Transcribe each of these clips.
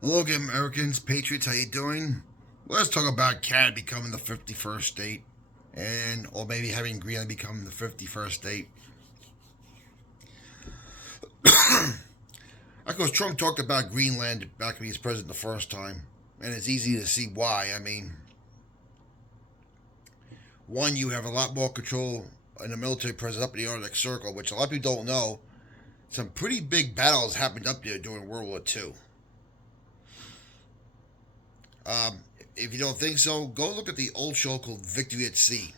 Hello again, Americans, Patriots. How you doing? Let's talk about Canada becoming the 51st state, or maybe having Greenland become the 51st state. Of course, Trump talked about Greenland back when he was president the first time, and it's easy to see why. I mean, one, you have a lot more control in the military presence up in the Arctic Circle, which a lot of people don't know. Some pretty big battles happened up there during World War II. Um, if you don't think so, go look at the old show called Victory at Sea.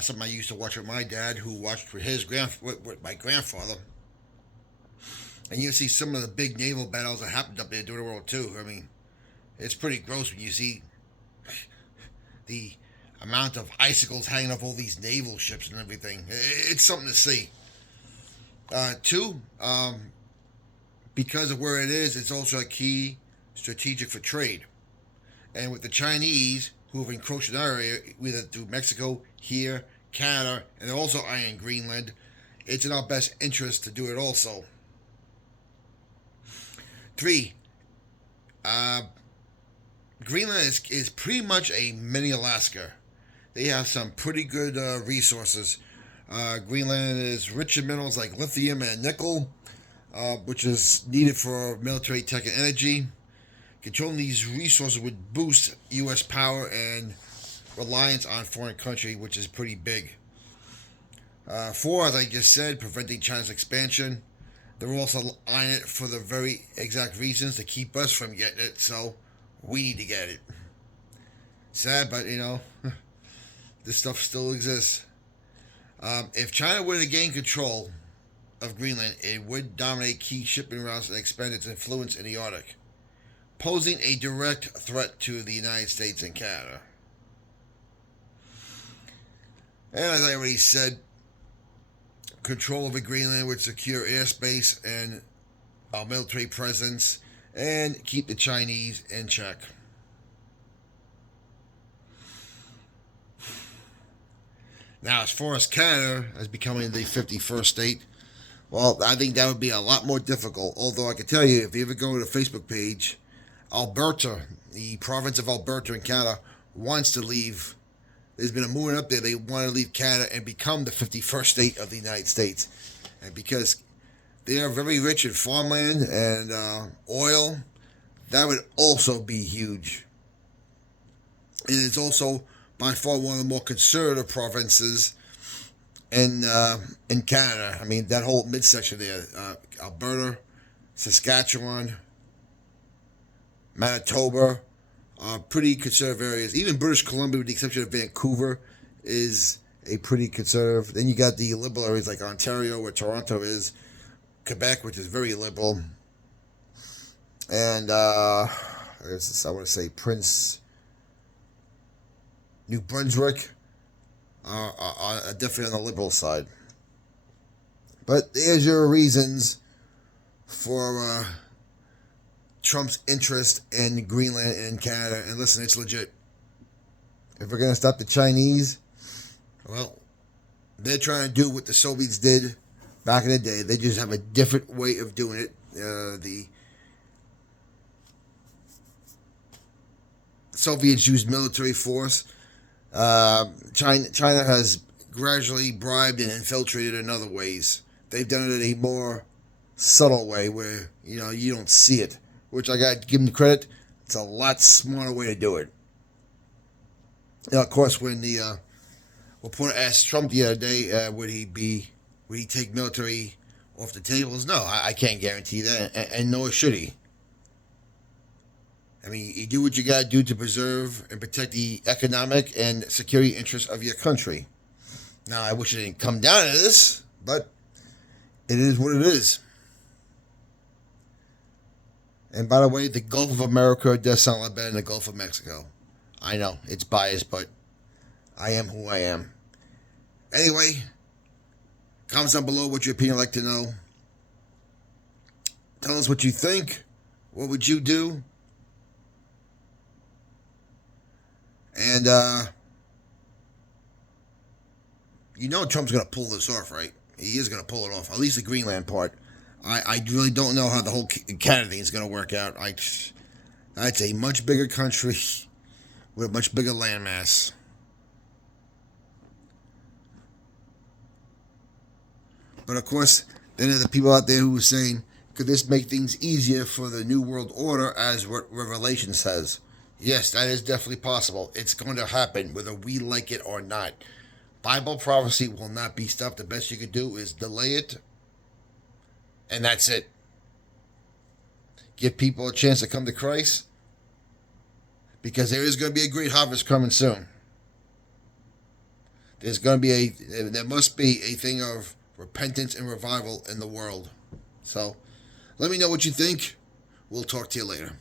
Something I used to watch with my dad, who watched with my grandfather, and you see some of the big naval battles that happened up there during World War II. I mean, it's pretty gross when you see the amount of icicles hanging off all these naval ships and everything. It's something to see. Two, because of where it is, it's also a key strategic for trade. And with the Chinese, who have encroached in our area, either through Mexico, here, Canada, and they're also eyeing Greenland, it's in our best interest to do it also. Three, uh, Greenland is pretty much a mini Alaska. They have some pretty good resources. Greenland is rich in minerals like lithium and nickel, which is needed for military tech and energy. Controlling these resources would boost U.S. power and reliance on foreign country, which is pretty big. Four, as I just said, preventing China's expansion. They're also eyeing it for the very exact reasons to keep us from getting it, so we need to get it. Sad, but this stuff still exists. If China were to gain control of Greenland, it would dominate key shipping routes and expand its influence in the Arctic, posing a direct threat to the United States and Canada. And as I already said, control over Greenland would secure airspace and our military presence and keep the Chinese in check. Now, as far as Canada as becoming the 51st state, well, I think that would be a lot more difficult. Although I can tell you, if you ever go to the Facebook page, Alberta, the province of Alberta in Canada, wants to leave. There's been a movement up there. They want to leave Canada and become the 51st state of the United States. And because they are very rich in farmland and oil, that would also be huge. And it's also by far one of the more conservative provinces in Canada. I mean, that whole midsection there, Alberta, Saskatchewan, Manitoba, pretty conservative areas. Even British Columbia, with the exception of Vancouver, is a pretty conservative. Then you got the liberal areas like Ontario, where Toronto is, Quebec, which is very liberal, and I want to say New Brunswick, are definitely on the liberal side. But there's your reasons for Trump's interest in Greenland and Canada. And listen, it's legit. If we're going to stop the Chinese, well, they're trying to do what the Soviets did back in the day. They just have a different way of doing it. The Soviets used military force. China has gradually bribed and infiltrated in other ways. They've done it in a more subtle way where you don't see it. Which I got to give them credit. It's a lot smarter way to do it. Now, of course, when the reporter asked Trump the other day, would he take military off the tables? No, I can't guarantee that, and nor should he. I mean, you do what you got to do to preserve and protect the economic and security interests of your country. Now, I wish it didn't come down to this, but it is what it is. And by the way, the Gulf of America does sound a lot better than the Gulf of Mexico. I know, it's biased, but I am who I am. Anyway, comments down below what your opinion I'd like to know. Tell us what you think. What would you do? And, Trump's going to pull this off, right? He is going to pull it off, at least the Greenland part. I really don't know how the whole Canada thing is going to work out. That's a much bigger country with a much bigger landmass. But of course, then there are the people out there who are saying, could this make things easier for the New World Order, as Revelation says? Yes, that is definitely possible. It's going to happen whether we like it or not. Bible prophecy will not be stopped. The best you can do is delay it, and that's it. Give people a chance to come to Christ, because there is going to be a great harvest coming soon. There must be a thing of repentance and revival in the world. So, let me know what you think. We'll talk to you later.